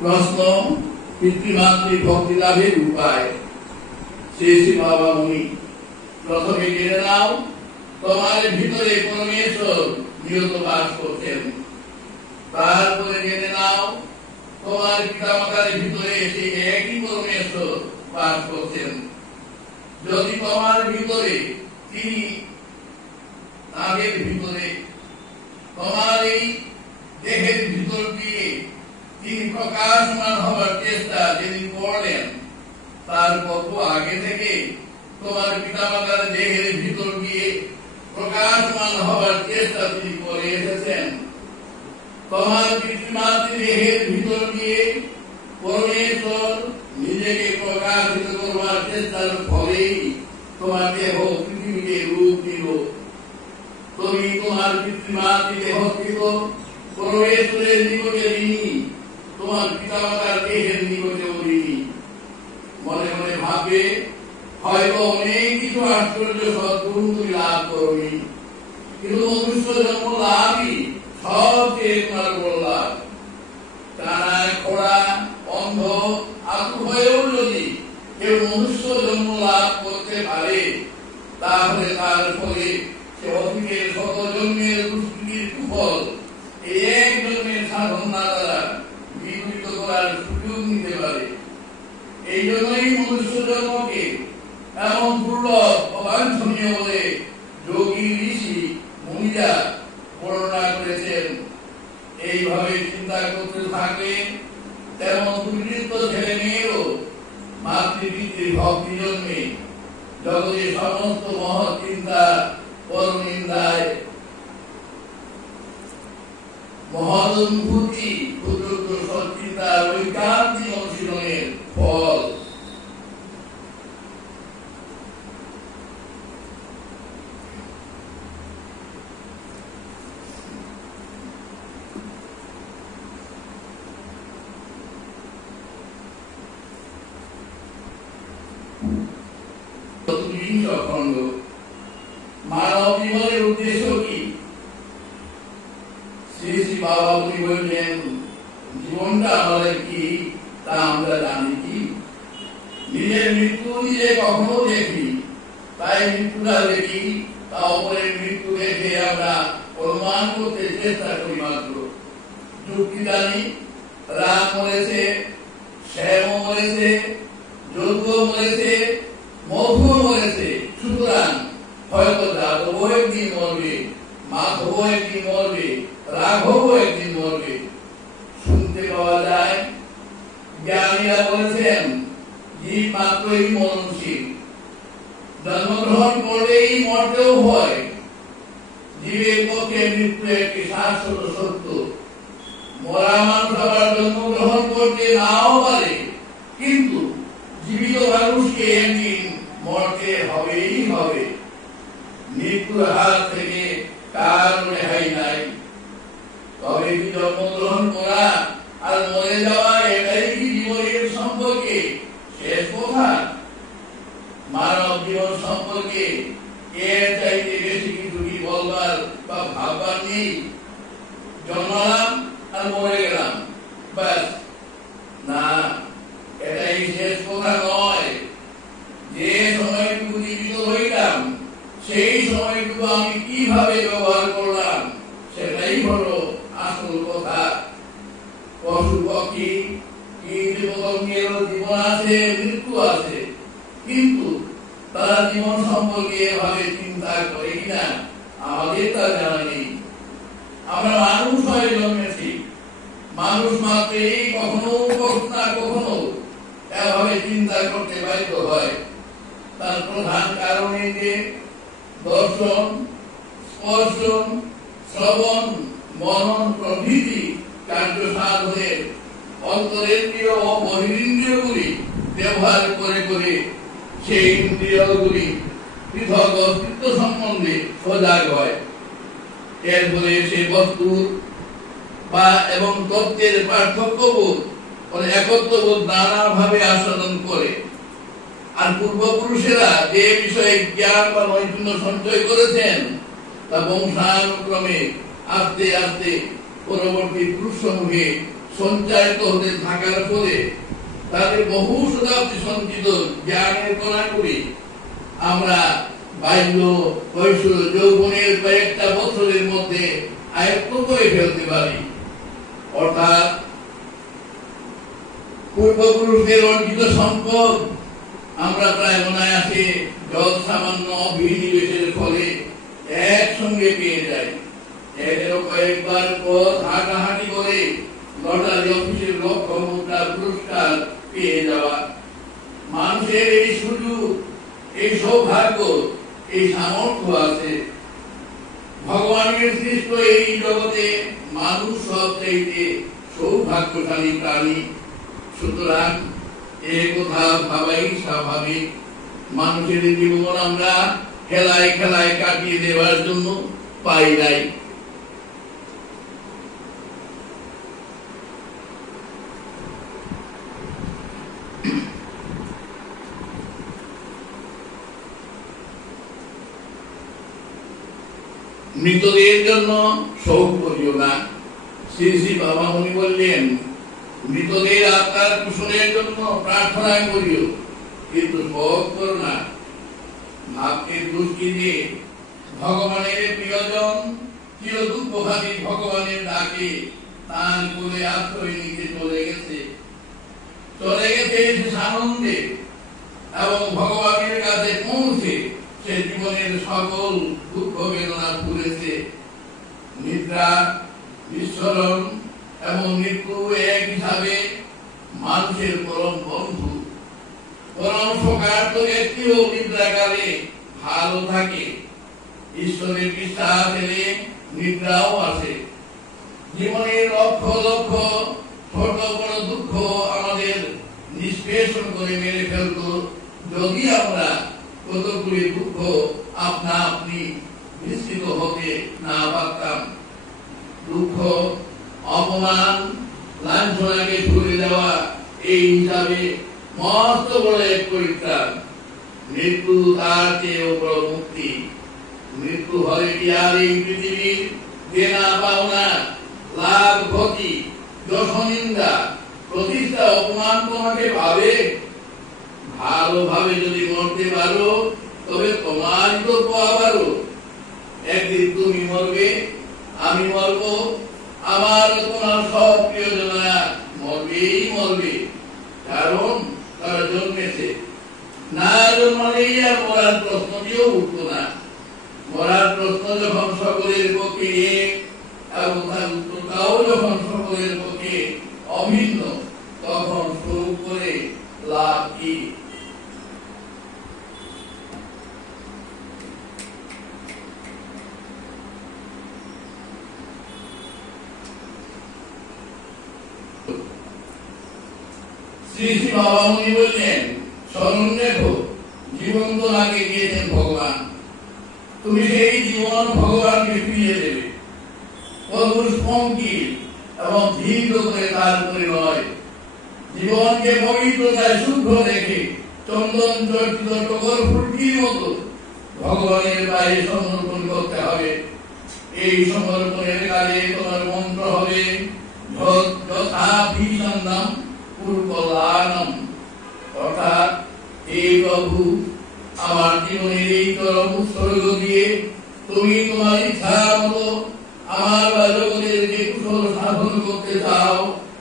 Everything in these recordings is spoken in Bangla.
প্রশ্ন পিতৃমাতৃ ভক্তি লাভের উপায়। শ্রী শ্রী বাবা মুনি প্রথমে জেনে নাও তোমার ভিতরে পরমেশ্বর নিয়ত বাস করছেন। তারপরে জেনে নাও তোমার পিতামাতার ভিতরে সেই একই পরমেশ্বর বাস করছেন। যদি তোমার ভিতরে তিনি তাদের ভিতরে তোমার এই দেহের ভিতর দিয়ে তিনি প্রকাশমান হবার চেষ্টা যিনি করলেন, তার কত আগে থেকে তোমার পিতামাতার দেহের ভিতর দিয়ে প্রকাশমান হবার চেষ্টা তিনি করে এসেছেন। তোমার পিতৃমাতৃ দেহের ভিতর দিয়ে পরমেশ্বর নিজেকে প্রকাশিত করবার চেষ্টার ফলেই তোমার দেহ পৃথিবীকে রূপ দিল। তুমি তোমার পিতৃমাতৃ দেহকৃত পরমেশ্বরের নিকটে ঋণী, তোমার পিতামাতার দেহের নিকটে ঋণী। মনে মনে ভাবে হয়তো অনেক কিছু আশ্চর্য সদ্গুণ তুমি লাভ করবি, কিন্তু মনুষ্য জন্ম লাভই সবচেয়ে তোমার বড় লাভ। কানায় খোড়া অন্ধ আতুর হয়েও যদি কেউ মনুষ্য জন্ম লাভ করতে পারে, তাহলে তার ফলে সে অতীতের শত জন্মের দুষ্কৃতির কুফল এই এক জন্মের সাধনা দ্বারা বিকৃত করার সুযোগ নিতে পারে। এই জন্যই মনুষ্য জন্মকে এমন দুর্লভ অবাঞ্ছনীয় বলে যোগী ঋষি মুনিরা বর্ণনা করেছেন। এইভাবে চিন্তা করতে থাকলে তেমন দুর্বৃত্ত ছেলে মেয়েরও মাতৃপিতৃ ভক্তি জন্মে জগতের সমস্ত মহৎ চিন্তা পরনিন্দায় মহৎ অনুভূতি ক্ষুদ্র সৎচিন্তার ঐকান্তিক অনুশীলনের ফল। মানব জীবনের উদ্দেশ্য কি? শ্রী শ্রী বাবা মুনি বললেন, জীবনটা আমাদের কি তা আমরা জানি কি? নিজের মৃত্যু নিজে কখনো দেখি, তাই মৃত্যুটা দেখি, তা অপরের মৃত্যু দেখে আমরা অনুমান করতে চেষ্টা করি মাত্র। যুক্তি জানি, রাম মরেছে, শ্যাম মরেছে, যদু মরেছে, মধু মরেছে, সুতরাং হয়তো যাদব একদিন মরবে, মাধব একদিন মরবে, রাঘব একদিন মরবে। শুনতে পাওয়া যায় জ্ঞানীরা বলেছেন জীব মাত্রই মরণশীল, জন্মগ্রহণ করলেই মরতেও হয়। জীবের পক্ষে মৃত্যু একটি শাশ্বত সত্য। মরা মানুষ আবার জন্মগ্রহণ করতে নাও পারে, কিন্তু জীবিত মানুষকে একদিন মরতে হবেই হবে। মৃত্যুর হাত থেকে কার রেহাই নাই। তবে কি জন্মগ্রহণ করা আর মরে যাওয়া এটাই কি জীবনের সম্পর্কে শেষ কথা? মানব জীবন সম্পর্কে এর চাইতে বেশি কিছু কি বলবার বা ভাববার নেই? জন্মালাম আর মরে গেলাম, ব্যাস। না, এটাই শেষ কথা নয়। যে সময়টুকু জীবিত হইলাম সেই সময়টুকু আমি কিভাবে ব্যবহার করলাম সেটাই হলো আসল কথা। পশু পক্ষী কীট পতঙ্গের জীবন আছে, মৃত্যু আছে, কিন্তু তারা জীবন সম্পর্কে এভাবে চিন্তা করে কিনা আমাদের তা জানা নেই। আমরা মানুষ হয়ে জন্মেছি, মানুষ মাত্রই কখনো না কখনো এভাবে চিন্তা করতে বাধ্য হয়। তার প্রধান কারণ এই যে দর্শন, স্পর্শন, শ্রবণ, মনন প্রভৃতি কার্য সাধনের অন্তরেন্দ্রিয় ও বহিরেন্দ্রিয়গুলি ব্যবহার করে করে সেই ইন্দ্রিয়গুলি পৃথক অস্তিত্ব সম্বন্ধে সজাগ হয়। এর ফলে সেই বস্তুর বা এবং তত্ত্বের পার্থক্যবোধ ও একত্ববোধ নানাভাবে আস্বাদন করে। আর পূর্বপুরুষেরা যে বিষয়ে জ্ঞান বা নৈপুণ্য সঞ্চয় করেছেন তা বংশানুক্রমে আস্তে আস্তে পরবর্তী পুরুষ সমূহে সঞ্চারিত হতে থাকার ফলে তাদের বহু শতাব্দী সঞ্চিত জ্ঞানের কণাগুলি আমরা বাল্য, কৈশোর, যৌবনের কয়েকটা বছরের মধ্যে আয়ত্ত করে ফেলতে পারি। অর্থাৎ পূর্বপুরুষদের অর্জিত সম্পদ আমরা প্রায় অনায়াসে যত সামান্য অভিনিবেশের ফলে একসঙ্গে পেয়ে যাই। এদেরও কয়েকবার পথ হাঁটাহাঁটি করে লটারি অফিসের লক্ষ মুদ্রা পুরস্কার পেয়ে যাওয়া। মানুষের এই সুযোগ, এই সৌভাগ্য, এই সামর্থ্য আছে। ভগবানের সৃষ্ট এই জগতে মানুষ সবচেয়ে সৌভাগ্যশালী প্রাণী। সুতরাং এ কথা ভাবাই স্বাভাবিক। মানুষের জীবন আমরা খেলায় খেলায় কাটিয়ে দেওয়ার জন্য পাই নাই। মৃতদের জন্য শোক করিও না। শ্রী শ্রী বাবা মুনি বললেন, মৃতদের আত্মার কুশলের জন্য প্রার্থনা করিও, কিন্তু শোক করো না। ভাবকে দৃষ্টি দিয়ে ভগবানের প্রিয়জন চির দুঃখভাবী ভগবানের ডাকে তার কোলে আশ্রয় নিতে চলে গেছে আনন্দে, এবং ভগবানের কাছে পৌঁছে সে জীবনের সকল দুঃখ বেদনা ভুলেছে। নিদ্রা, বিস্মরণ এবং মৃত্যু এক হিসাবে মানুষের পরম বন্ধু। পরম শোকার্ত ব্যক্তিও নিদ্রাকালে ভালো থাকে। ঈশ্বরের বিশ্বাস এলে নিদ্রাও আসে। জীবনের লক্ষ লক্ষ ছোট বড় দুঃখ আমাদের নিষ্পেষণ করে মেরে ফেলত যদি আমরা কতগুলি দুঃখ আপনা আপনি নিশ্চিত হতে না পারতাম। দুঃখ, অপমান, লাঞ্ছনাকে ছুড়ে দেওয়া এই হিসাবে মস্ত বড় এক পরিত্রাণ। মৃত্যু তার চেয়েও বড় মুক্তি। মৃত্যু হলে কি আর এই পৃথিবীর দেনা পাওনা, লাভ ক্ষতি, যশ নিন্দা, প্রতিষ্ঠা, অপমান তোমাকে পাবে? ভালোভাবে যদি মরতে পারো তবে তোমার তো পাওয়ারও। একদিন তুমি মরবে, আমি মরব, আমার তোমার সব প্রিয়জনেরা মরবেই মরবে, কারণ তারা জন্মেছে। না জন্মালেই আর মরার প্রশ্নটিও উঠত না। মরার প্রশ্ন যখন সকলের পক্ষে এক এবং তার উত্তরটাও যখন সকলের পক্ষে অভিন্ন, তখন শোক করে লাভ কি? শ্রী শ্রী বাবা মুনি বললেন, স্মরণ রেখো, জীবন তো আগে গিয়েছেন ভগবান। তুমি সেই জীবন ভগবানকে ফিরিয়ে দেবে। এবং ধীর করে তার উপরে নয়। জীবনকে পবিত্রতায় শুদ্ধ রেখে চন্দন চর্চিত টগর ফুলটির মতো ভগবানের বাইরে সমর্পণ করতে হবে। এই সমর্পণের কাজে তোমার মন্ত্র হবে অর্থাৎ, এই প্রভু, আমার জীবনের এই চরম উৎসর্গ দিয়ে তুমি তোমার ইচ্ছা মতো আমার বা জগতের যে কুশল সাধন করতে চাও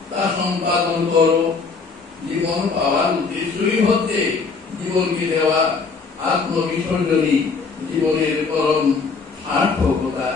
তা সম্পাদন করো। জীবন পাওয়ার উদ্দেশ্যই হচ্ছে জীবনকে দেওয়া আত্মবিসর্জনী, জীবনের পরম সার্থকতা।